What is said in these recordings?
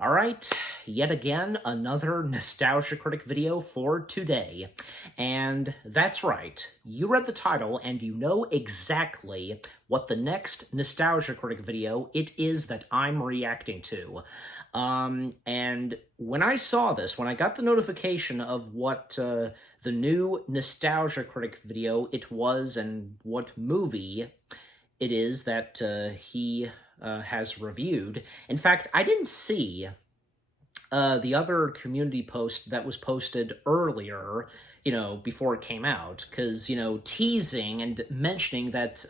All right, yet again, another Nostalgia Critic video for today. And that's right, you read the title and you know exactly what the next Nostalgia Critic video it is that I'm reacting to. And when I saw this, when I got the notification of what the new Nostalgia Critic video it was and what movie it is that he has reviewed. In fact, I didn't see the other community post that was posted earlier, before it came out, because, teasing and mentioning that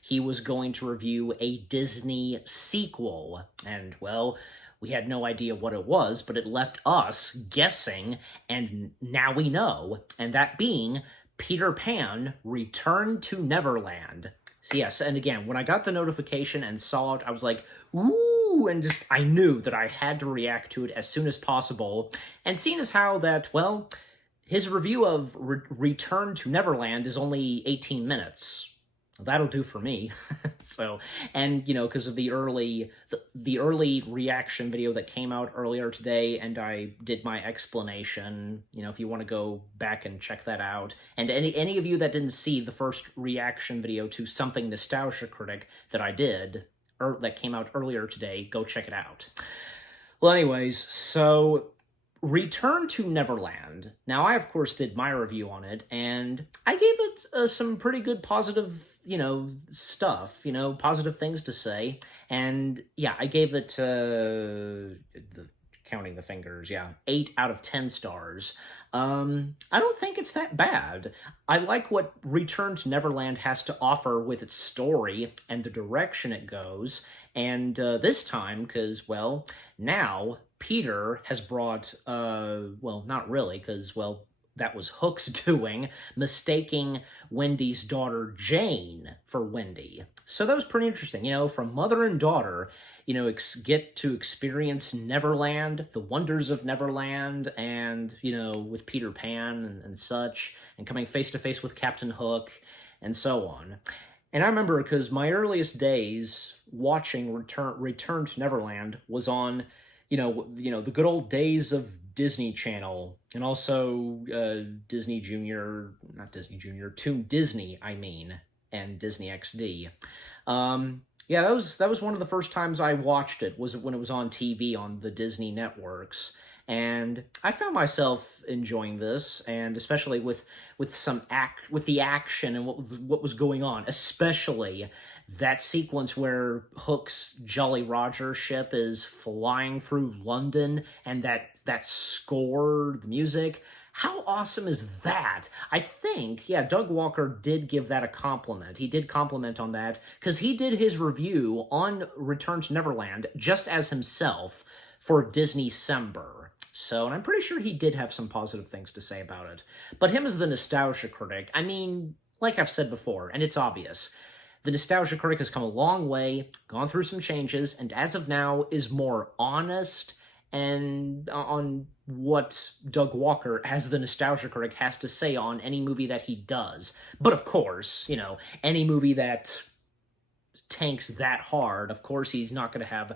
he was going to review a Disney sequel. And, well, we had no idea what it was, but it left us guessing, and now we know, and that being Peter Pan Return to Neverland. So yes, and again, when I got the notification and saw it, I was like, ooh, and just, I knew that I had to react to it as soon as possible. And seeing as how that, well, his review of Return to Neverland is only 18 minutes. That'll do for me. So, and, because of the early reaction video that came out earlier today, and I did my explanation, if you want to go back and check that out. And any of you that didn't see the first reaction video to Something Nostalgia Critic that I did, or that came out earlier today, go check it out. Well, anyways, so Return to Neverland. Now, I, of course, did my review on it, and I gave it some pretty good positive, stuff, positive things to say. And, yeah, I gave it, counting the fingers, 8 out of 10 stars. I don't think it's that bad. I like what Return to Neverland has to offer with its story and the direction it goes. And this time, because, well, now Peter has brought, well, not really, because, well, that was Hook's doing, mistaking Wendy's daughter Jane for Wendy. So that was pretty interesting, from mother and daughter, get to experience Neverland, the wonders of Neverland, and, with Peter Pan and such, and coming face-to-face with Captain Hook, and so on. And I remember, because my earliest days watching Return to Neverland was on, the good old days of Disney Channel, and also Disney Junior, not Disney Junior, Toon Disney, I mean, and Disney XD. Yeah, that was one of the first times I watched it, was when it was on TV on the Disney networks. And I found myself enjoying this, and especially with the action and what was going on, especially that sequence where Hook's Jolly Roger ship is flying through London, and that score, the music. How awesome is that? I think, Doug Walker did give that a compliment. He did compliment on that, because he did his review on Return to Neverland just as himself for Disney-cember. So, and I'm pretty sure he did have some positive things to say about it. But him as the Nostalgia Critic, I mean, like I've said before, and it's obvious, the Nostalgia Critic has come a long way, gone through some changes, and as of now is more honest and on what Doug Walker, as the Nostalgia Critic, has to say on any movie that he does. But of course, any movie that tanks that hard, of course he's not going to have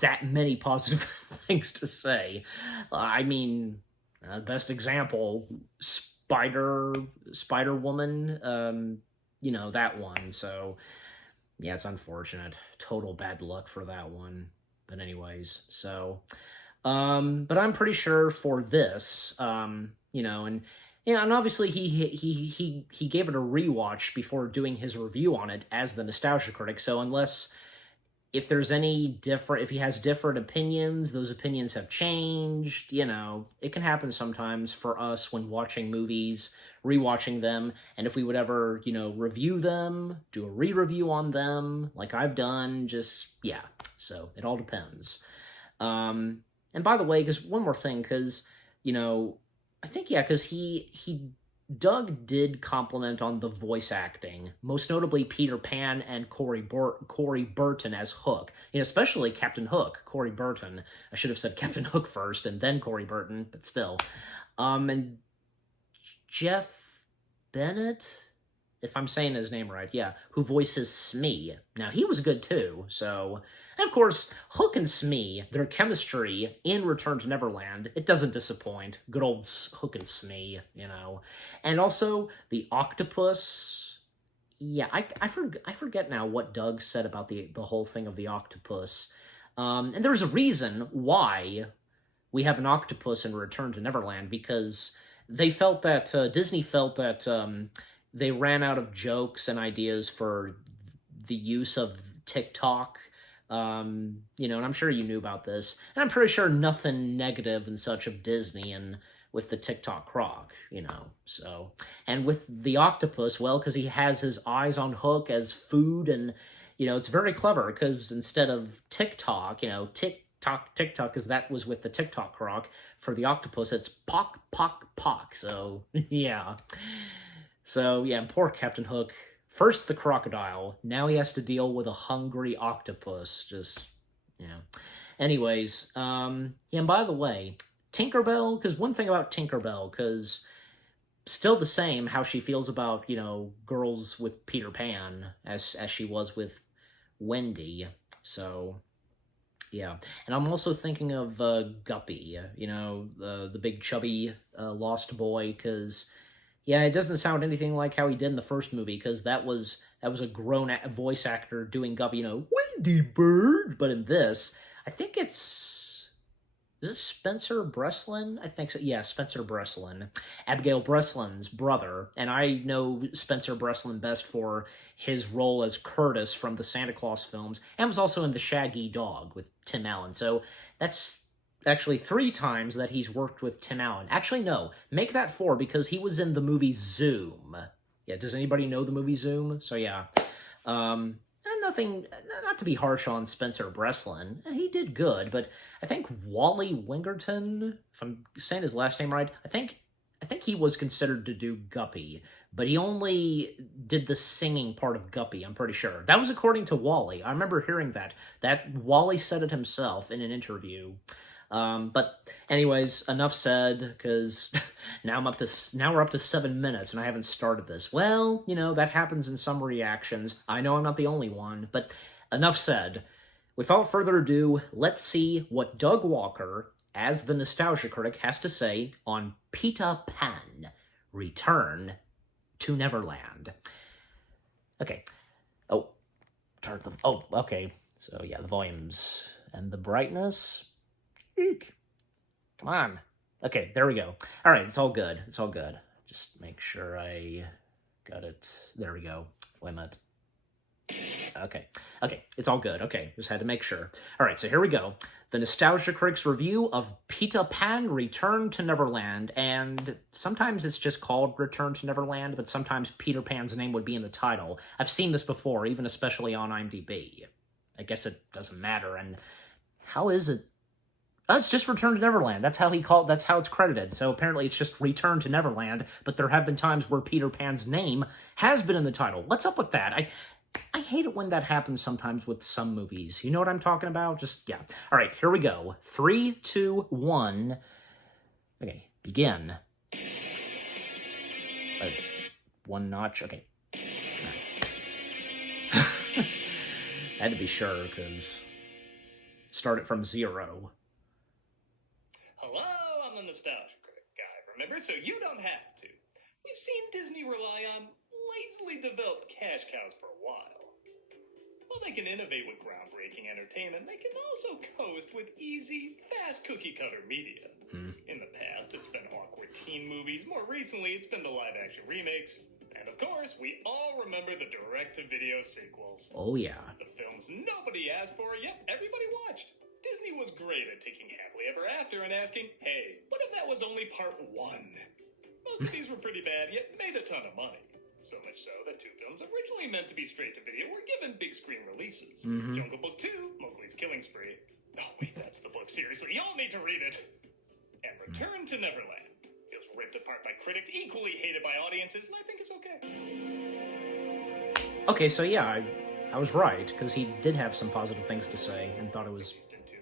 that many positive things to say. I mean, best example, Spider-Woman, that one. So, yeah, it's unfortunate. Total bad luck for that one. But anyways, so, but I'm pretty sure for this, and obviously he gave it a rewatch before doing his review on it as the Nostalgia Critic. So if he has different opinions, those opinions have changed. It can happen sometimes for us when watching movies, rewatching them, and if we would ever, review them, do a re-review on them, like I've done, so it all depends. And by the way, because one more thing, because, I think, because Doug did compliment on the voice acting, most notably Peter Pan and Corey Burton as Hook. Especially Captain Hook, Corey Burton. I should have said Captain Hook first and then Corey Burton, but still. And Jeff Bennett? if I'm saying his name right, yeah, who voices Smee. Now, he was good too, so... And of course, Hook and Smee, their chemistry in Return to Neverland, it doesn't disappoint. Good old Hook and Smee, you know. And also, the octopus... Yeah, I forget now what Doug said about the whole thing of the octopus. And there's a reason why we have an octopus in Return to Neverland, because they felt that, Disney felt that they ran out of jokes and ideas for the use of TikTok. You know, and I'm sure you knew about this, and I'm pretty sure nothing negative and such of Disney and with the TikTok croc, you know, so. And with the octopus, well, because he has his eyes on Hook as food, and, you know, it's very clever, because instead of TikTok, you know, TikTok, because that was with the TikTok croc, for the octopus, it's pock, pock, pock, so, yeah. So, yeah, poor Captain Hook. First the crocodile, now he has to deal with a hungry octopus, just, you know. Anyways, yeah, and by the way, Tinkerbell, because one thing about Tinkerbell, because still the same how she feels about, you know, girls with Peter Pan as she was with Wendy, so, yeah. And I'm also thinking of Guppy, you know, the big chubby lost boy, because... Yeah, it doesn't sound anything like how he did in the first movie, because that was a grown voice actor doing Guppy, you know, Wendy Bird. But in this, I think is it Spencer Breslin? I think so. Yeah, Spencer Breslin, Abigail Breslin's brother, and I know Spencer Breslin best for his role as Curtis from the Santa Claus films, and was also in The Shaggy Dog with Tim Allen. So that's actually 3 times that he's worked with Tim Allen. Actually, no. Make that 4, because he was in the movie Zoom. Yeah, does anybody know the movie Zoom? So, yeah. And nothing, not to be harsh on Spencer Breslin. He did good, but I think Wally Wingerton, if I'm saying his last name right, I think he was considered to do Guppy, but he only did the singing part of Guppy, I'm pretty sure. That was according to Wally. I remember hearing that. That Wally said it himself in an interview. But anyways, enough said, because now we're up to 7 minutes and I haven't started this. Well, you know, that happens in some reactions. I know I'm not the only one, but enough said. Without further ado, let's see what Doug Walker, as the Nostalgia Critic, has to say on Peter Pan, Return to Neverland. Okay. Okay. So, yeah, the volumes and the brightness. Come on. Okay, there we go. All right, it's all good. It's all good. Just make sure I got it. There we go. Wait a minute. Okay, it's all good. Okay, just had to make sure. All right, so here we go. The Nostalgia Critic's review of Peter Pan, Return to Neverland, and sometimes it's just called Return to Neverland, but sometimes Peter Pan's name would be in the title. I've seen this before, even especially on IMDb. I guess it doesn't matter, and how is it? Oh, it's just Return to Neverland. That's how it's credited. So apparently it's just Return to Neverland, but there have been times where Peter Pan's name has been in the title. What's up with that? I hate it when that happens sometimes with some movies. You know what I'm talking about? Just, yeah. All right, here we go. 3, 2, 1. Okay, begin. One notch. Okay. I had to be sure, because start it from 0. Hello, I'm the Nostalgia Critic guy, remember? So you don't have to. We've seen Disney rely on lazily developed cash cows for a while. While they can innovate with groundbreaking entertainment, they can also coast with easy, fast cookie-cutter media. In the past, it's been awkward teen movies. More recently, it's been the live-action remakes. And of course, we all remember the direct-to-video sequels. Oh, yeah. The films nobody asked for, yet everybody watched. Disney was great at taking Happily Ever After and asking, hey, what if that was only part 1? Most of these were pretty bad, yet made a ton of money. So much so that 2 films originally meant to be straight-to-video were given big-screen releases. Jungle Book 2, Mowgli's Killing Spree. Oh, wait, that's the book, seriously. Y'all need to read it. And Return to Neverland. It was ripped apart by critics, equally hated by audiences, and I think it's okay. Okay, so yeah, I was right, because he did have some positive things to say and thought it was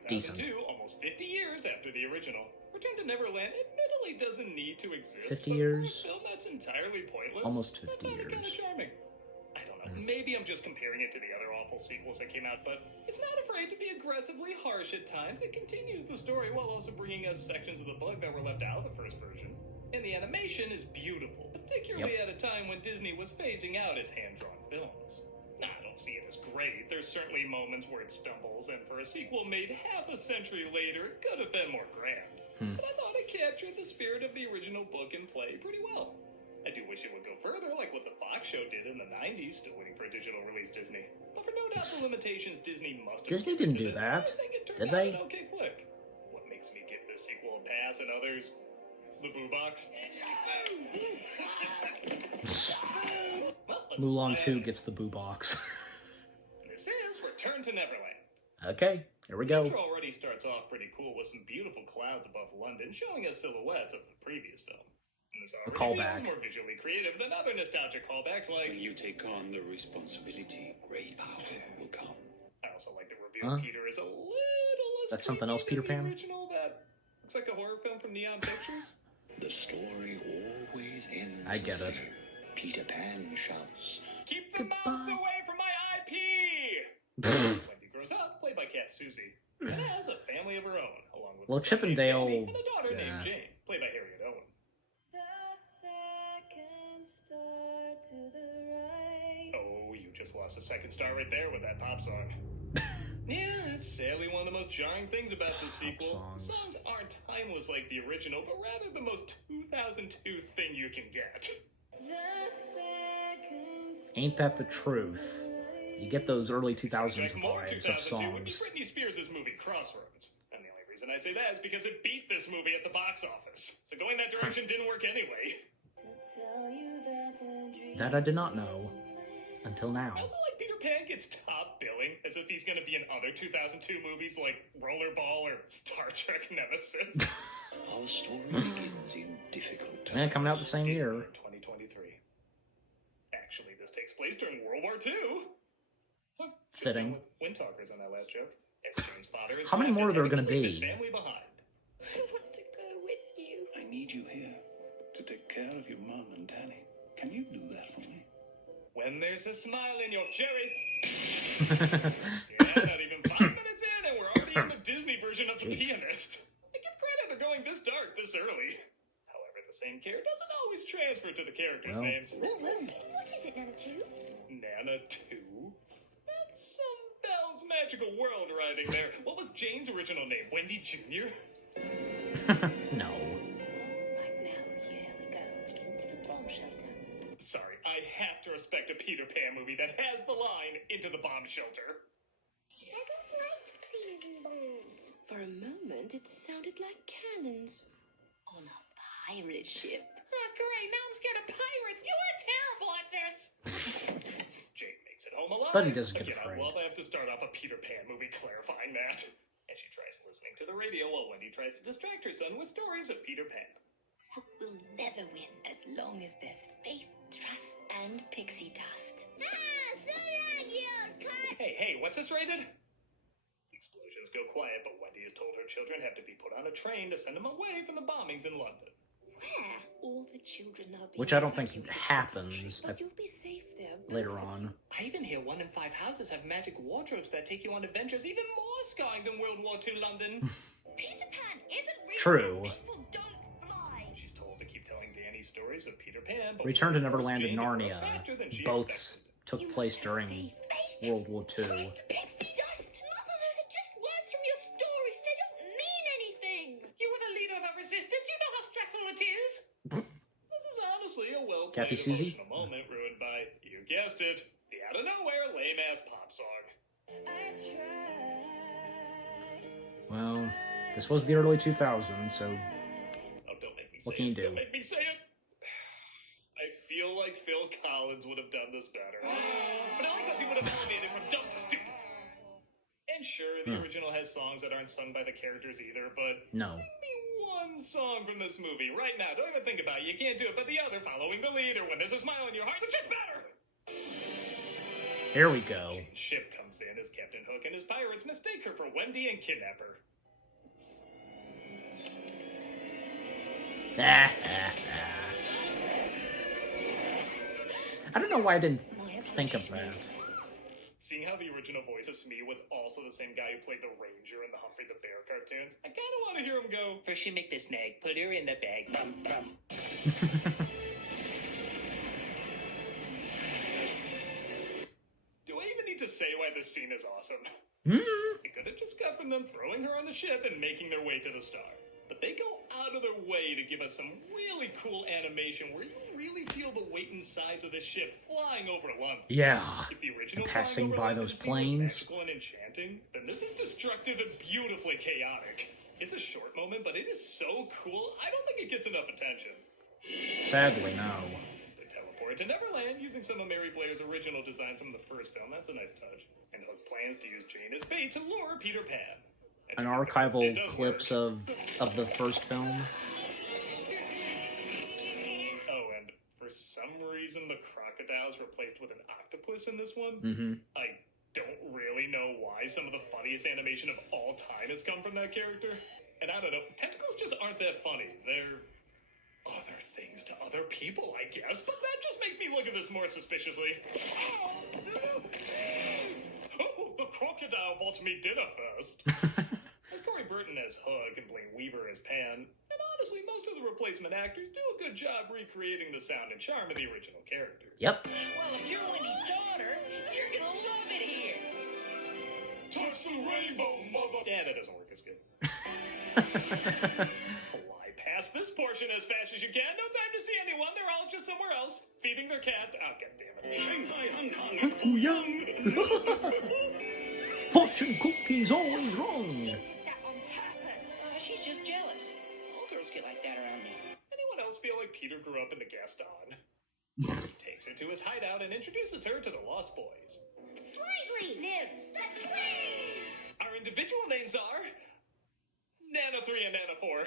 decent. Almost 50 years after the original, Return to Neverland admittedly really doesn't need to exist. 50 but years? for a film that's entirely pointless, Almost I 50 found it kind of years. charming. I don't know. Maybe I'm just comparing it to the other awful sequels that came out, but it's not afraid to be aggressively harsh at times. It continues the story while also bringing us sections of the book that were left out of the first version. And the animation is beautiful, particularly at a time when Disney was phasing out its hand-drawn films. Nah, I don't see it as great. There's certainly moments where it stumbles, and for a sequel made half a century later, it could have been more grand. But I thought it captured the spirit of the original book and play pretty well. I do wish it would go further, like what the Fox show did in the 90s, still waiting for a digital release Disney. But for no doubt the limitations Disney must have Disney given didn't do to this, that. I think it turned Did out they? an okay flick. What makes me give this sequel a pass and others? The Boo Box. Well, let's Mulan fly 2 on. gets the boo box. This is Return to Neverland. Okay, here we go. The intro already starts off pretty cool with some beautiful clouds above London showing us silhouettes of the previous film. And this already callback. feels more visually creative than other nostalgic callbacks like... When you take on the responsibility, great power will come. I also like the reveal Peter is a little less That's something creepy else, Peter than Pan? the original that looks like a horror film from Neon Pictures. The story always ends. I get the it. same. Peter Pan shouts. Keep the Goodbye. mouse away from my IP! Wendy grows up, played by Cat Susie, and has a family of her own, along with Well, a son named Chippendale- Danny and a daughter yeah. named Jane, played by Harriet Owen. The second star to the right. Oh, you just lost a second star right there with that pop song. Yeah, it's sadly one of the most jarring things about this sequel. songs. The songs aren't timeless like the original, but rather the most 2002 thing you can get. The second star Ain't that the truth? You get those early 2000s Soundtrack more vibes of 2002 would be songs. Britney Spears' movie Crossroads. And the only reason I say that is because it beat this movie at the box office. So going that direction didn't work anyway. to tell you that the dream That I did not know until now. I also like Peter Pan gets top billing, as if he's going to be in other 2002 movies like Rollerball or Star Trek Nemesis. Our story begins in difficult times. Yeah, coming out the same Disney year. in 2023. Actually, this takes place during World War II. Huh, should've Fitting. gone with Windtalkers on that last joke. As Jane's father is How many drafted, more are there having gonna to leave be? his family behind. I want to go with you. I need you here to take care of your mom and Danny. Can you do that for me? When there's a smile in your cherry. Yeah, not even 5 minutes in, and we're already in the Disney version of The Pianist. I give credit they're going this dark this early. However, the same care doesn't always transfer to the characters' Well. names. What is it, Nana 2? Nana 2? That's some Belle's Magical World writing there. What was Jane's original name? Wendy Jr.? No. Right now, here we go into the bomb shelter. Sorry, I have to respect a Peter Pan movie that has the line, into the bomb shelter. I don't like freezing bombs. For a moment, it sounded like cannons. On a pirate ship. Oh, great, now I'm scared of pirates. You are terrible at this. Jane makes it home alive. But he doesn't get Again, afraid. I love I have to start off a Peter Pan movie clarifying that. And she tries listening to the radio while Wendy tries to distract her son with stories of Peter Pan. Hope will never win as long as there's faith, trust, and pixie dust. Hey, what's this rated? Explosions go quiet, but Wendy is told her children have to be put on a train to send them away from the bombings in London. Where? All the children are being Which I don't think evacuated. happens But you'll be safe there. later both of on. you. I even hear 1 in 5 houses have magic wardrobes that take you on adventures even more scarring than World War II London. Peter Pan isn't real. True. People don't fly. She's told to keep telling Danny stories of Peter Pan, but Return to forces Neverland Jane and to grow Narnia faster than she both expected. took You place must have during faith. World War II. Trust pixie dust. Mother, those are just words from your stories. They don't mean anything. You were the leader of a resistance. You know how stressful it is. This is honestly a well-played Kathy Suzy? emotional moment ruined by, you guessed it, the out-of-nowhere lame-ass pop song. I tried. Well, this was the early 2000s, so Oh, don't make me say What can you it. do? Don't make me say it. I feel like Phil Collins would have done this better. But only because he would have elevated from dumb to stupid. And sure, the original has songs that aren't sung by the characters either, but No. sing me one song from this movie right now. Don't even think about it. You can't do it, but the other, Following the Leader, When There's a Smile in Your Heart, they're just better. here we go. Jane's ship comes in as Captain Hook and his pirates mistake her for Wendy and kidnap her. I don't know why I didn't think of that. Seeing how the original voice of Smee was also the same guy who played the Ranger in the Humphrey the Bear cartoons, I kind of want to hear him go, "First you make the snag, put her in the bag, bum bum." Do I even need to say why this scene is awesome? It could have just come from them throwing her on the ship and making their way to the star. But they go out of their way to give us some really cool animation where you really feel the weight and size of the ship flying over London. Yeah. If the original Passing flying over by London those scene was planes. magical and enchanting, then this is destructive and beautifully chaotic. It's a short moment, but it is so cool, I don't think it gets enough attention. Sadly, no. They teleport to Neverland using some of Mary Blair's original design from the first film. That's a nice touch. And Hook plans to use Jane as bait to lure Peter Pan. An archival clips of the first film. Oh, and for some reason the crocodile's replaced with an octopus in this one. I don't really know why some of the funniest animation of all time has come from that character. And I don't know, tentacles just aren't that funny. They're other things to other people, I guess, but that just makes me look at this more suspiciously. Oh, the crocodile bought me dinner first. As Corey Burton as Hug and Blaine Weaver as Pan, and honestly, most of the replacement actors do a good job recreating the sound and charm of the original character. Yep. Well, if you're Wendy's daughter, you're gonna love it here. Touch the rainbow, mother! Yeah, that doesn't work as good. Fly past this portion as fast as you can. No time to see anyone. They're all just somewhere else, feeding their cats. Oh, goddammit. Shanghai Hong Kong. Too young. Fortune cookies always wrong. She did that on purpose. She's just jealous. All girls get like that around me. Anyone else feel like Peter grew up in the Gaston? He takes her to his hideout and introduces her to the Lost Boys. Slightly, Nibs. Our individual names are Nana 3 and Nana 4.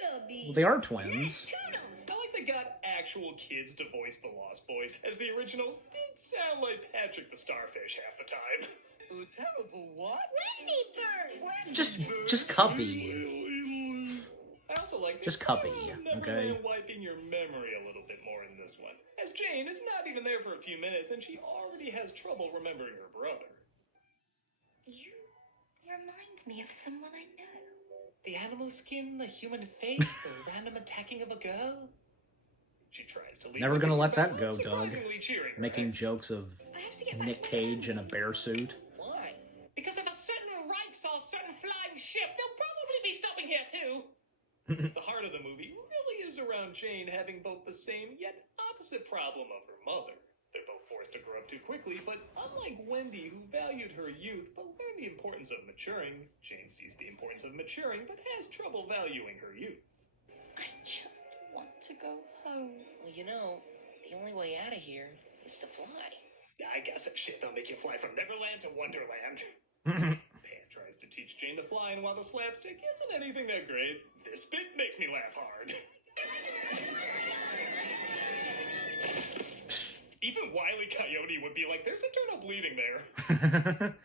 Cubby. Well, they are twins. Toodles. I like they got actual kids to voice the Lost Boys, as the originals did sound like Patrick the Starfish half the time. Oh, terrible what? Wendy bird. Just Cubby. I also like Just Cubby, okay? Wiping your memory a little bit more in this one, as Jane is not even there for a few minutes and she already has trouble remembering her brother. You remind me of someone I know. The animal skin, the human face, the random attacking of a girl. She tries to leave. Never her gonna to let the that go, balance, Doug. surprisingly cheering her Making ex. jokes of I have to get back Nick to my Cage in a family. bear suit. Why? Because if a certain rank saw a certain flying ship, they'll probably be stopping here too. The heart of the movie really is around Jane having both the same yet opposite problem of her mother. They're both forced to grow up too quickly, but unlike Wendy, who valued her youth but learned the importance of maturing, Jane sees the importance of maturing but has trouble valuing her youth. I just want to go home. Well, you know, the only way out of here is to fly. I guess that shit don't make you fly from Neverland to Wonderland. Pan tries to teach Jane to fly, and while the slapstick isn't anything that great, this bit makes me laugh hard. Even Wile E. Coyote would be like, there's internal bleeding there.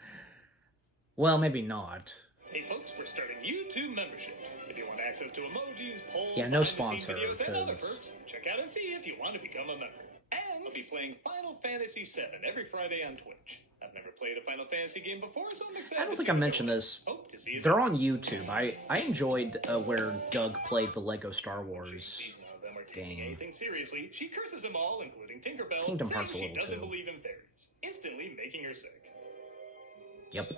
Well, maybe not. Hey folks, we're starting YouTube memberships. If you want access to emojis, polls, Yeah, no behind-the-scenes sponsor, videos, and other 'cause- perks, check out and see if you want to become a member. And I'll be playing Final Fantasy VII every Friday on Twitch. I've never played a Final Fantasy game before, so I'm excited I don't to think see I what mentioned they're this. like. Hope to see you They're there. on YouTube. I enjoyed where Doug played the Lego Star She Wars. sees none of them are taking game. anything seriously. She curses them all, including Tinkerbell, Kingdom saying Hearts a she little, doesn't too. believe in fairies, instantly making her sick. Yep.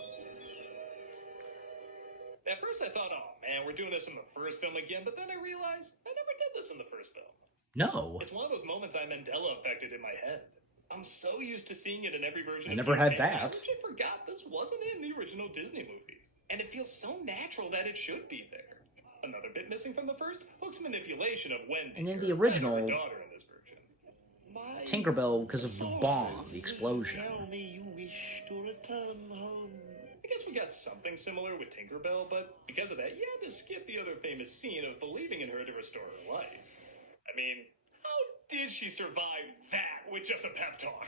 At first I thought, oh man, we're doing this in the first film again, but then I realized I never did this in the first film. No. It's one of those moments I Mandela affected in my head. I'm so used to seeing it in every version I of never had Peter Pan, that. which I forgot this wasn't in the original Disney movie. And it feels so natural that it should be there. Another bit missing from the first, Hook's manipulation of Wendy. And in her the original, her daughter in this version. Tinkerbell, because of the bomb, the explosion. Tell me you wish to return home. I guess we got something similar with Tinkerbell, but because of that, you had to skip the other famous scene of believing in her to restore her life. I mean, how did she survive that with just a pep talk?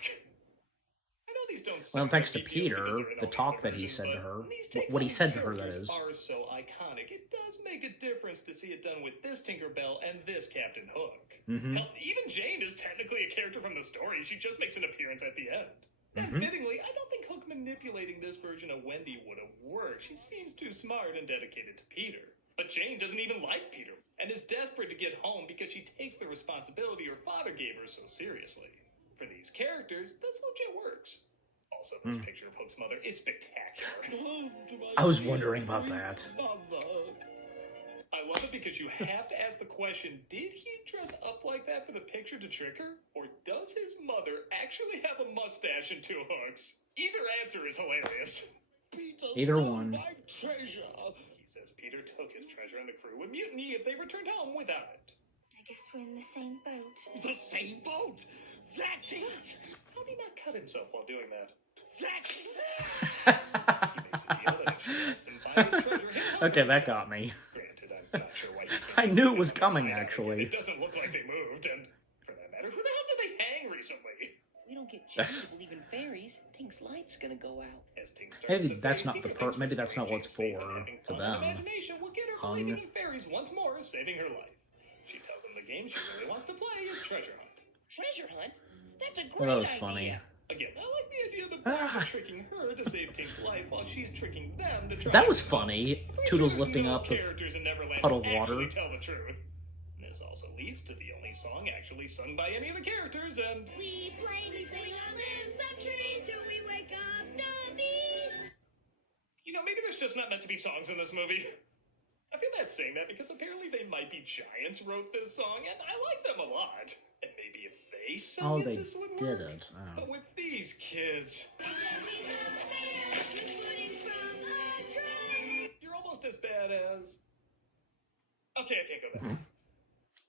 I know bodies don't Well, sound thanks to like he feels because Peter, they're in the all talk other that he versions, said to but her, these takes what on he these said to her, that characters is. are so iconic. It does make a difference to see it done with this Tinkerbell and this Captain Hook. Hell, even Jane is technically a character from the story. She just makes an appearance at the end. And fittingly, I don't think Hook manipulating this version of Wendy would have worked. She seems too smart and dedicated to Peter. But Jane doesn't even like Peter, and is desperate to get home because she takes the responsibility her father gave her so seriously. For these characters, this legit works. Also, this picture of Hook's mother is spectacular. I was wondering about that. I love it because you have to ask the question, did he dress up like that for the picture to trick her? Or does his mother actually have a mustache and two hooks? Either answer is hilarious. Either one. My treasure. He says Peter took his treasure and the crew would mutiny if they returned home without it. I guess we're in the same boat. The same boat. That's it. How did he not cut himself while doing that? That's He makes a deal that if she helps him find his treasure, he'll help Okay, her. that got me. Granted, I'm not sure why he can't I just knew leave it was them coming, behind. actually. It doesn't look like they moved, and for that matter, who the hell did they hang recently? We don't get Jane to believe in fairies. Tink's light's gonna go out. As Tink starts Maybe to that's fade, not the Peter part. thinks Maybe her that's not what it's strange faith for and having to fun and them. Imagination will get her Hung. believing in fairies once more, saving her life. She tells him the game she really wants to play is treasure hunt. Treasure hunt? That's a great Well, that was idea. funny. Again, I like the idea that boys are tricking her to save Tink's life while she's tricking them to try. That was to- funny. Pretty Toodles sure there's lifting no up the characters in Neverland puddle of who actually water. tell the truth. This also leads to the only song actually sung by any of the characters, and We play to sing on limbs of trees till we wake up the bees. you know, maybe there's just not meant to be songs in this movie. I feel bad saying that because apparently They Might Be Giants wrote this song, and I like them a lot. And maybe if they sung Oh, it, they this would did work. it. Oh. But with these kids, you're almost as bad as. Okay, I can't go there.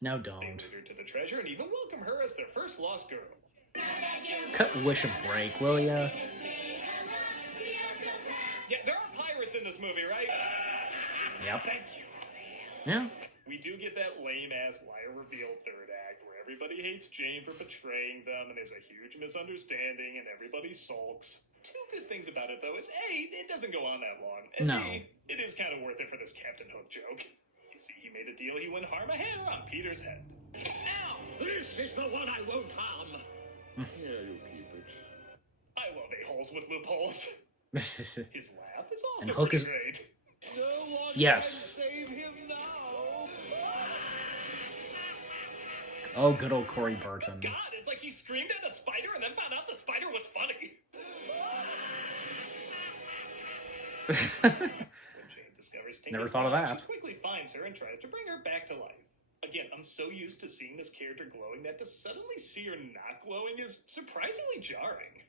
No, They don't. lead her to the treasure and even welcome her as their first lost girl. Cut Wish a break, will ya? Yeah, there are pirates in this movie, right? Yep. Thank you. Yeah. We do get that lame-ass liar reveal third act where everybody hates Jane for betraying them and there's a huge misunderstanding and everybody sulks. Two good things about it, though, is A, it doesn't go on that long, and No. B, it is kind of worth it for this Captain Hook joke. You see, he made a deal he wouldn't harm a hair on Peter's head. now. This is the one I won't harm. Here you keep it. I love a-holes with loopholes. His laugh is also And Hook pretty is- great. No one Yes. can save him now. Oh, good old Corey Burton. God, it's like he screamed at a spider and then found out the spider was funny. When Jane discovers Tink Never is thought of gone, that. She quickly finds her and tries to bring her back to life. Again, I'm so used to seeing this character glowing that to suddenly see her not glowing is surprisingly jarring.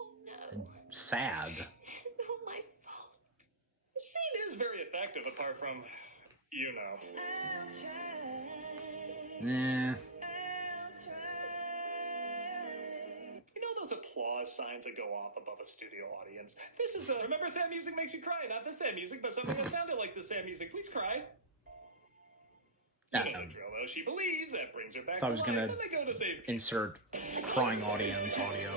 Oh no, Sad. this is all my fault. The scene is very effective apart from, you know. Nah. You know those applause signs that go off above a studio audience? This is remember sad music makes you cry, not the sad music, but something that sounded like the sad music. Please cry. You know the drill, though. She believes that brings her back Thought I to was life, gonna and they go to save Peter. Insert crying audience audio.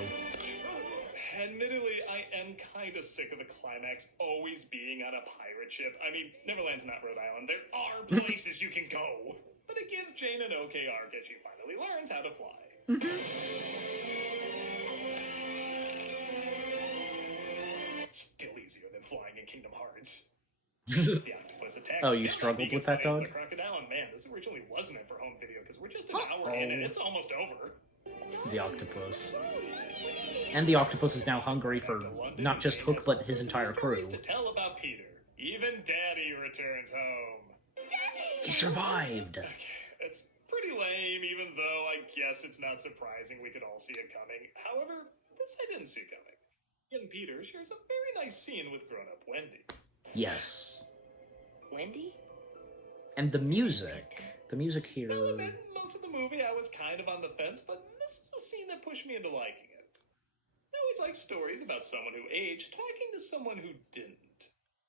Admittedly, I am kind of sick of the climax always being on a pirate ship. I mean, Neverland's not Rhode Island. There are places you can go. But it gives Jane an okay arc as she finally learns how to fly. Still easier than flying in Kingdom Hearts. The octopus attacks. Oh, you still struggled not with being that, as funny as dog? the crocodile, and man, this originally was meant for home video because we're just an hour in and it's almost over. The octopus. And the octopus is now hungry for not just Hook, but his entire crew. To tell about Peter. Even Daddy returns home. He survived. It's pretty lame, even though I guess it's not surprising we could all see it coming. However, this I didn't see coming. Young Peter shares a very nice scene with grown-up Wendy. Yes. Wendy? And the music. The music here. I'll admit, most of the movie I was kind of on the fence, but this is the scene that pushed me into liking it. I always like stories about someone who aged talking to someone who didn't.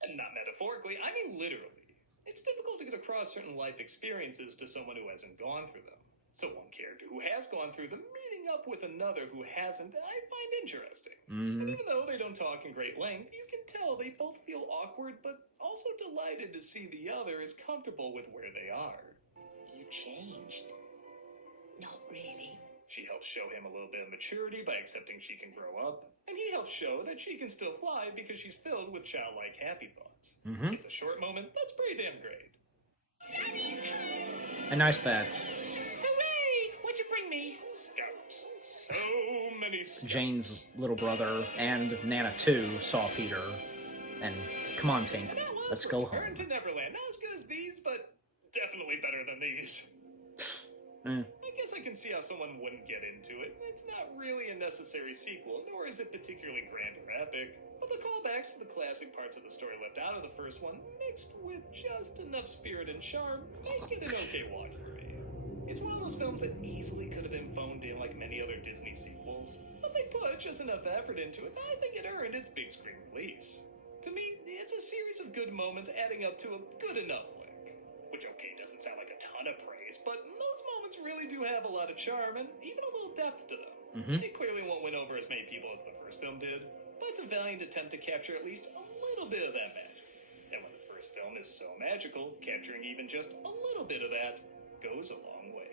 And not metaphorically, I mean literally. It's difficult to get across certain life experiences to someone who hasn't gone through them. So one character who has gone through them meeting up with another who hasn't, I find interesting. Mm-hmm. And even though they don't talk in great length, you can tell they both feel awkward, but also delighted to see the other is comfortable with where they are. You changed. Not really. She helps show him a little bit of maturity by accepting she can grow up, and he helps show that she can still fly because she's filled with childlike happy thoughts. Mm-hmm. It's a short moment, but it's pretty damn great. And nice that Hooray! What'd you bring me? Scouts. So many scouts. Jane's little brother and Nana too saw Peter. And come on, Tink, And that was let's go home. Return to Neverland. Not as good as these, but definitely better than these. I guess I can see how someone wouldn't get into it. It's not really a necessary sequel, nor is it particularly grand or epic. But the callbacks to the classic parts of the story left out of the first one, mixed with just enough spirit and charm, make it an okay watch for me. It's one of those films that easily could have been phoned in like many other Disney sequels, but they put just enough effort into it that I think it earned its big screen release. To me, it's a series of good moments adding up to a good enough flick. Which, okay, doesn't sound like a ton of praise, but those moments really do have a lot of charm and even a little depth to them. Mm-hmm. It clearly won't win over as many people as the first film did, but it's a valiant attempt to capture at least a little bit of that magic. And when the first film is so magical, capturing even just a little bit of that goes a long way.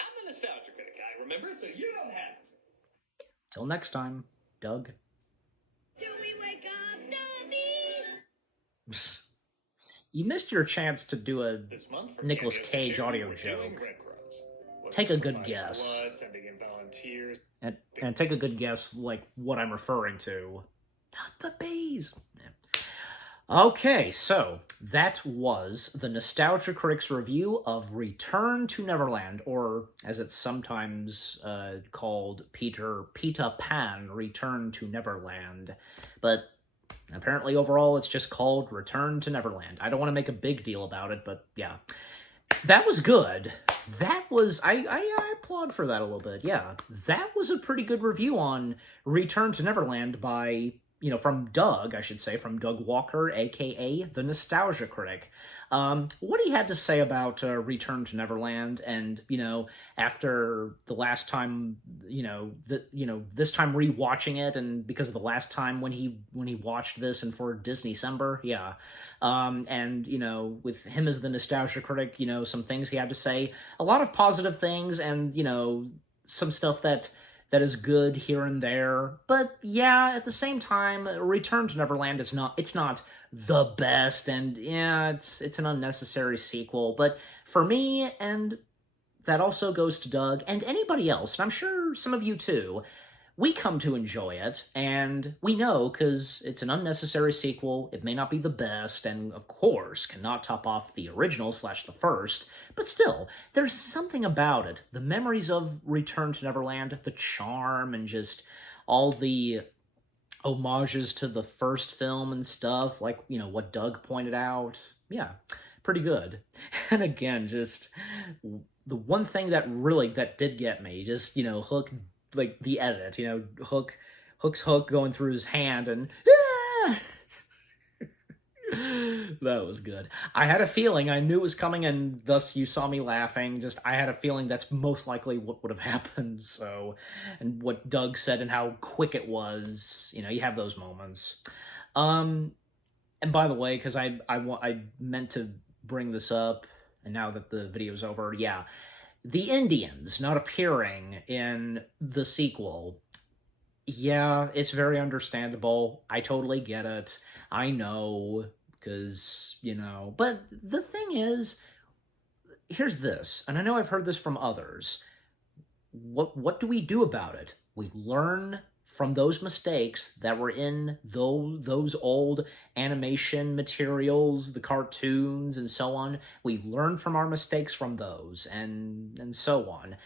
I'm the Nostalgia Critic guy, remember? So you don't have it. Till next time, Doug. Do we wake up, Dobbies? You missed your chance to do a This month for Nicolas Cameos Cage Jr., audio we're doing joke. Red Cross. Whether Take a it's good providing guess. Blood, sending in volunteers. And take a good guess, like, what I'm referring to. Not the bees! Okay, so that was the Nostalgia Critic's review of Return to Neverland, or as it's sometimes called, Peter Pan, Return to Neverland. But apparently overall it's just called Return to Neverland. I don't want to make a big deal about it, but yeah. That was good. That was, I applaud for that a little bit, yeah. That was a pretty good review on Return to Neverland by, from Doug, I should say, from Doug Walker, a.k.a. the Nostalgia Critic. What he had to say about Return to Neverland, and, after the last time, this time rewatching it, and because of the last time when he watched this and for Disney-cember, yeah. And, with him as the Nostalgia Critic, some things he had to say, a lot of positive things, and, some stuff that is good here and there, but yeah, at the same time, Return to Neverland it's not the best, and yeah, it's an unnecessary sequel, but for me, and that also goes to Doug, and anybody else, and I'm sure some of you too, we come to enjoy it, and we know, because it's an unnecessary sequel, it may not be the best, and of course, cannot top off the original / the first, but still, there's something about it. The memories of Return to Neverland, the charm, and just all the homages to the first film and stuff, like, what Doug pointed out. Yeah, pretty good. And again, just the one thing that did get me, just, Hook, like, the edit, Hook's Hook going through his hand, and that was good. I had a feeling, I knew it was coming, and thus you saw me laughing. I had a feeling that's most likely what would have happened, so, and what Doug said and how quick it was, you have those moments. And by the way, because I meant to bring this up, and now that the video's over, yeah, the Indians not appearing in the sequel, yeah, it's very understandable. I totally get it. I know, because, but the thing is, here's this, and I know I've heard this from others. What do we do about it? We learn from those mistakes that were in those old animation materials, the cartoons, and so on. We learn from our mistakes from those, and so on.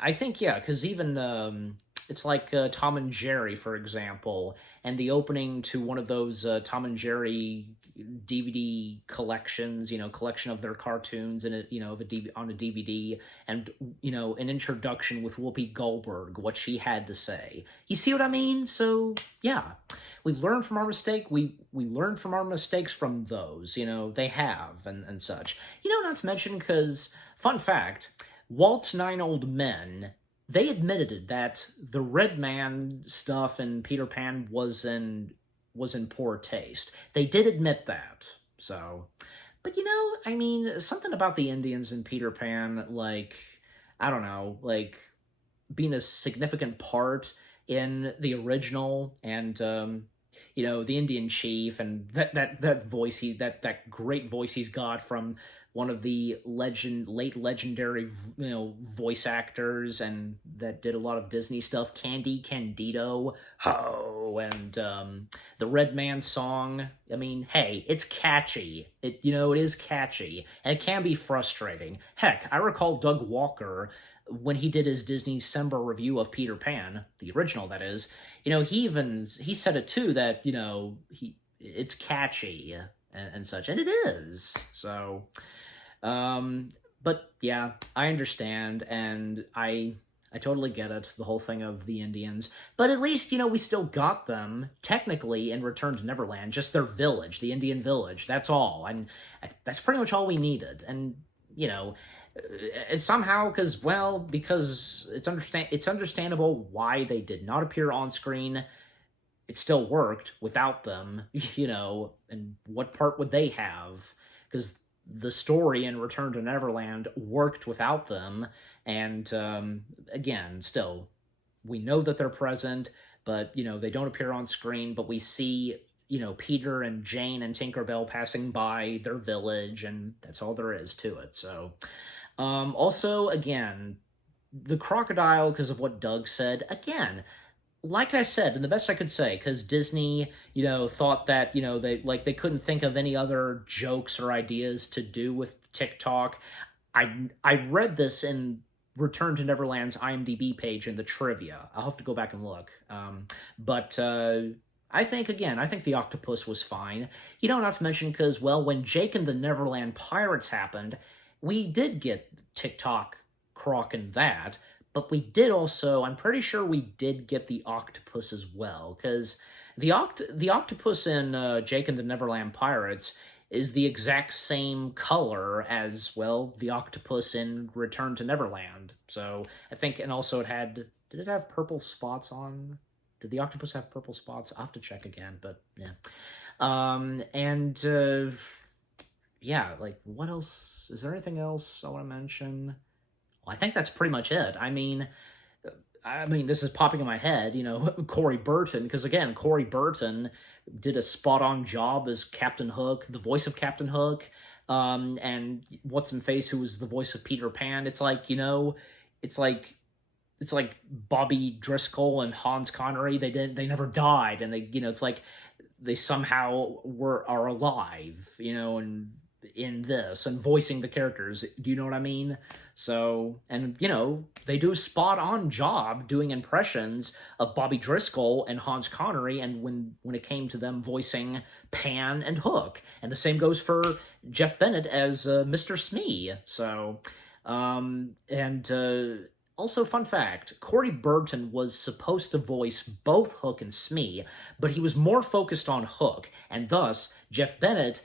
I think, yeah, because even, it's like Tom and Jerry, for example, and the opening to one of those Tom and Jerry DVD collections, collection of their cartoons and on a DVD, and an introduction with Whoopi Goldberg, what she had to say. You see what I mean? So yeah, we learn from our mistake. We learn from our mistakes from those. They have and such. Not to mention, because fun fact, Walt's 9 Old Men. They admitted that the Red Man stuff in Peter Pan was in poor taste. They did admit that. So, but something about the Indians in Peter Pan, I don't know, being a significant part in the original, and the Indian chief, and that voice that great voice he's got from one of the late legendary voice actors, and that did a lot of Disney stuff, Candy Candido, and the Red Man song. I mean, hey, it's catchy. It is catchy, and it can be frustrating. Heck, I recall Doug Walker, when he did his Disney December review of Peter Pan, the original that is, he said it too, that it's catchy and such, and it is. So but yeah, I understand, and I totally get it, the whole thing of the Indians. But at least, we still got them, technically, in Return to Neverland, just their village, the Indian village, that's all. And that's pretty much all we needed. And, it's somehow, because it's understandable why they did not appear on screen. It still worked without them, and what part would they have? Because the story in Return to Neverland worked without them, and again, still, we know that they're present, but, they don't appear on screen, but we see, Peter and Jane and Tinkerbell passing by their village, and that's all there is to it. So, also, again, the crocodile, because of what Doug said, again, like I said, and the best I could say, because Disney, thought that, they couldn't think of any other jokes or ideas to do with TikTok. I read this in Return to Neverland's IMDb page in the trivia. I'll have to go back and look. But I think the octopus was fine. Not to mention, because, when Jake and the Neverland Pirates happened, we did get TikTok croc in that, but we did also, I'm pretty sure we did get the octopus as well, because the octopus in Jake and the Neverland Pirates is the exact same color as, the octopus in Return to Neverland. So, I think, and also did it have purple spots on? Did the octopus have purple spots? I'll have to check again, but yeah. Yeah, what else? Is there anything else I want to mention? Well, I think that's pretty much it. I mean, this is popping in my head, Corey Burton, because again, Corey Burton did a spot-on job as Captain Hook, the voice of Captain Hook, and What's-in-Face, who was the voice of Peter Pan. It's like Bobby Driscoll and Hans Connery. They never died, and it's like they somehow are alive, and in this, and voicing the characters. Do you know what I mean? So, and, they do a spot-on job doing impressions of Bobby Driscoll and Hans Connery, and when it came to them voicing Pan and Hook. And the same goes for Jeff Bennett as Mr. Smee. So, also, fun fact, Corey Burton was supposed to voice both Hook and Smee, but he was more focused on Hook, and thus, Jeff Bennett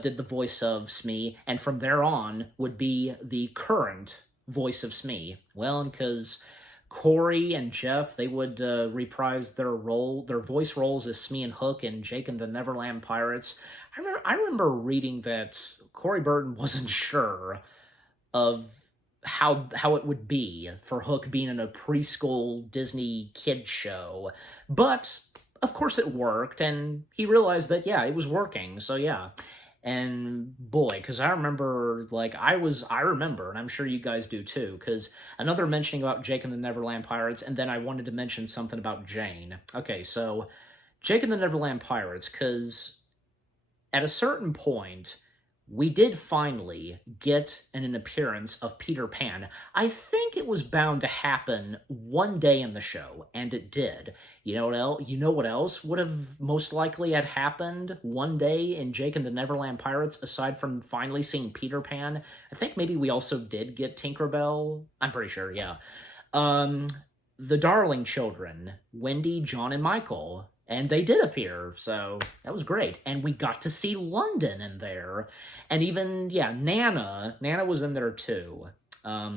did the voice of Smee, and from there on would be the current voice of Smee. Well, because Corey and Jeff, they would reprise their voice roles as Smee and Hook in Jake and the Neverland Pirates. I remember reading that Corey Burton wasn't sure of how it would be for Hook being in a preschool Disney kids show, but of course it worked, and he realized that, yeah, it was working, so yeah. And boy, because I remember, I remember, and I'm sure you guys do too, because another mentioning about Jake and the Neverland Pirates, and then I wanted to mention something about Jane. Okay, so Jake and the Neverland Pirates, because at a certain point, we did finally get an appearance of Peter Pan. I think it was bound to happen one day in the show, and it did. You know what else? You know what else would have most likely had happened one day in Jake and the Neverland Pirates, aside from finally seeing Peter Pan? I think maybe we also did get Tinkerbell. I'm pretty sure, yeah. The Darling Children, Wendy, John, and Michael. And they did appear, so that was great. And we got to see London in there. And even, yeah, Nana. Nana was in there, too. I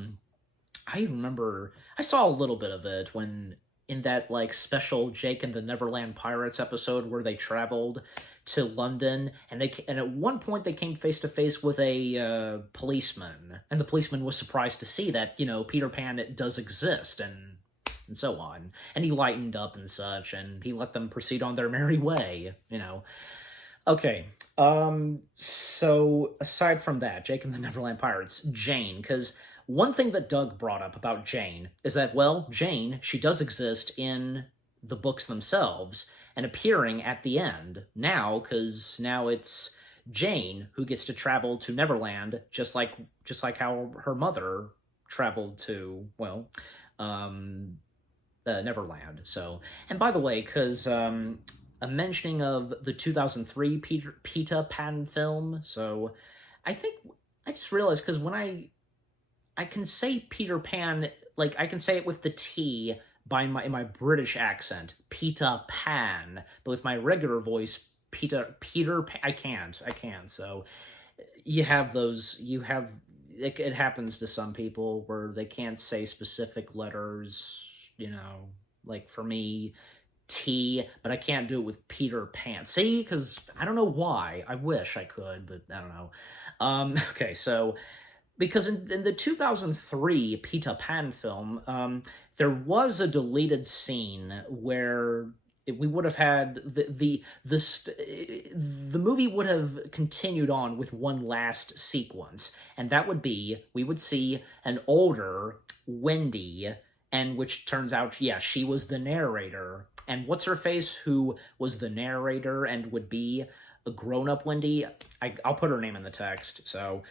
even remember, I saw a little bit of it when, in that, like, special Jake and the Neverland Pirates episode where they traveled to London. And at one point they came face-to-face with a policeman. And the policeman was surprised to see that, you know, Peter Pan does exist, and so on. And he lightened up and such, and he let them proceed on their merry way, you know. Okay, so aside from that, Jake and the Neverland Pirates, Jane, because one thing that Doug brought up about Jane is that, well, Jane, she does exist in the books themselves, and appearing at the end now, because now it's Jane who gets to travel to Neverland, just like how her mother traveled to, well, Neverland. So, and by the way, because a mentioning of the 2003 Peter Pan film, so I just realized, because when I can say Peter Pan, like, I can say it with the T in my British accent, Peter Pan, but with my regular voice, Peter Pan, I can't, so it happens to some people where they can't say specific letters, you know, like for me, T, but I can't do it with Peter Pan. See, because I don't know why. I wish I could, but I don't know. Okay, so, because in the 2003 Peter Pan film, there was a deleted scene where we would have had the movie would have continued on with one last sequence, and that would be, we would see an older Wendy, and which turns out, yeah, she was the narrator. And what's-her-face, who was the narrator and would be a grown-up Wendy, I'll put her name in the text. So,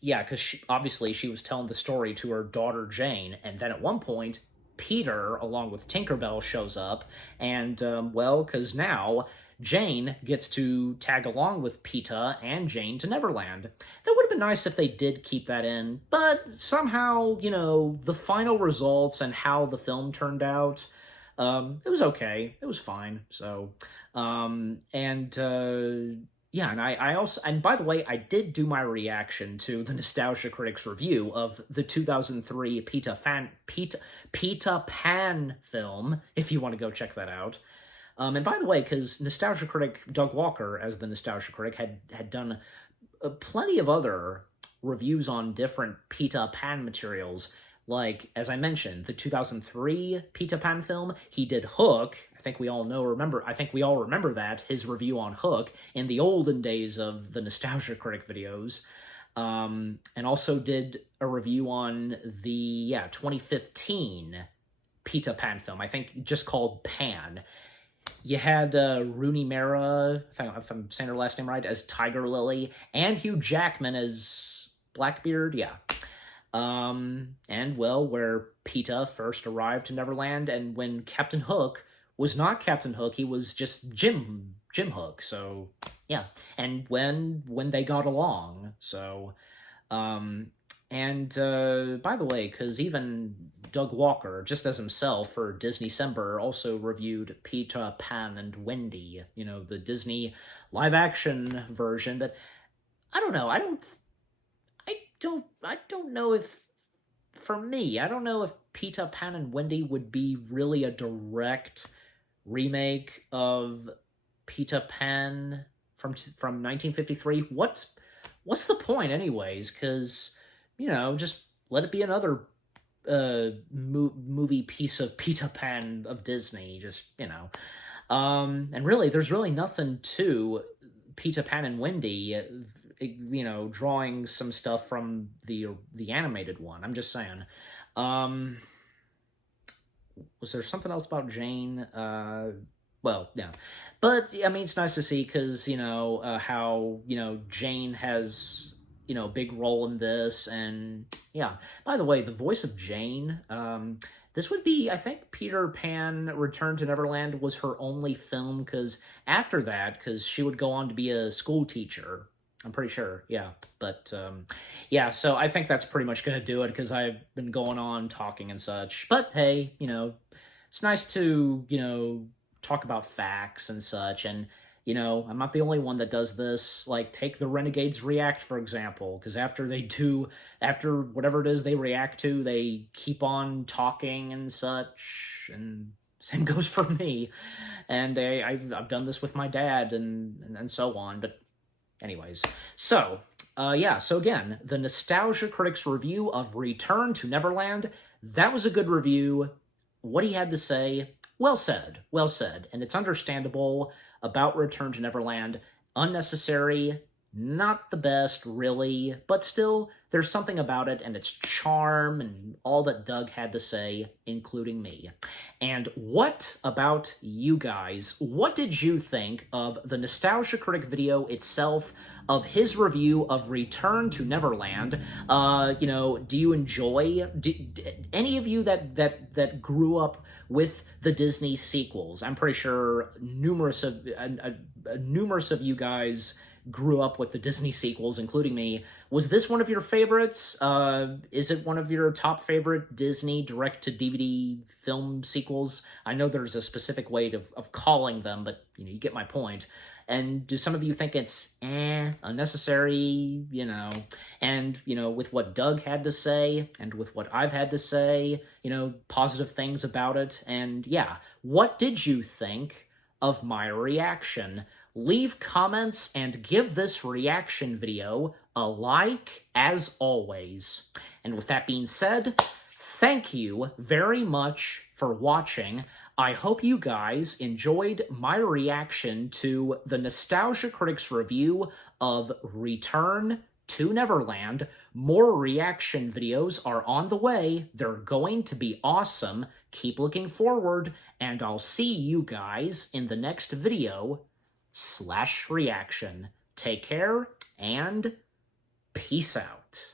yeah, because obviously she was telling the story to her daughter Jane, and then at one point, Peter, along with Tinkerbell, shows up, and, well, because now Jane gets to tag along with Peter and Jane to Neverland. That would have been nice if they did keep that in, but somehow, you know, the final results and how the film turned out, it was okay. It was fine. So, yeah, and I also, and by the way, I did do my reaction to the Nostalgia Critics review of the 2003 Peter Pan film, if you want to go check that out. And by the way, because Nostalgia Critic Doug Walker, as the Nostalgia Critic, had done plenty of other reviews on different Peter Pan materials, like, as I mentioned, the 2003 Peter Pan film. He did Hook. I think we all remember that, his review on Hook in the olden days of the Nostalgia Critic videos. And also did a review on the 2015 Peter Pan film, I think just called Pan. You had Rooney Mara, if I'm saying her last name right, as Tiger Lily, and Hugh Jackman as Blackbeard, yeah. And, well, where Peter first arrived to Neverland, and when Captain Hook was not Captain Hook, he was just Jim Hook, so, yeah. And when they got along, so, by the way, because even Doug Walker, just as himself for Disney December, also reviewed Peter Pan and Wendy, you know, the Disney live-action version, but I don't know, I don't know if, for me, I don't know if Peter Pan and Wendy would be really a direct remake of Peter Pan from 1953. What's the point anyways? Because, you know, just let it be another movie piece of Peter Pan of Disney, just, you know. And really, there's really nothing to Peter Pan and Wendy, you know, drawing some stuff from the animated one. I'm just saying. Was there something else about Jane? well, yeah. But, I mean, it's nice to see because, how, Jane has, a big role in this. And, yeah. By the way, the voice of Jane, this would be, I think, Peter Pan Return to Neverland was her only film because after that, because she would go on to be a school teacher. I'm pretty sure, yeah. But, yeah, so I think that's pretty much going to do it because I've been going on talking and such. But, hey, it's nice to, talk about facts and such, and, I'm not the only one that does this. Like, take the Renegades React, for example, because after whatever it is they react to, they keep on talking and such, and same goes for me. And I've done this with my dad and so on, but anyways. So, yeah, so again, the Nostalgia Critic's review of Return to Neverland, that was a good review. What he had to say, well said, and it's understandable about Return to Neverland. Unnecessary, not the best, really, but still, there's something about it and its charm and all that Doug had to say, including me. And what about you guys? What did you think of the Nostalgia Critic video itself, of his review of Return to Neverland? Do you enjoy, any of you that grew up with the Disney sequels? I'm pretty sure numerous of you guys grew up with the Disney sequels, including me. Was this one of your favorites? Is it one of your top favorite Disney direct-to-DVD film sequels? I know there's a specific way of calling them, but, you get my point. And do some of you think it's, unnecessary, And, with what Doug had to say, and with what I've had to say, positive things about it. And, yeah, what did you think of my reaction? Leave comments and give this reaction video a like, as always. And with that being said, thank you very much for watching. I hope you guys enjoyed my reaction to the Nostalgia Critic's review of Return to Neverland. More reaction videos are on the way. They're going to be awesome. Keep looking forward, and I'll see you guys in the next video/reaction. Take care, and peace out.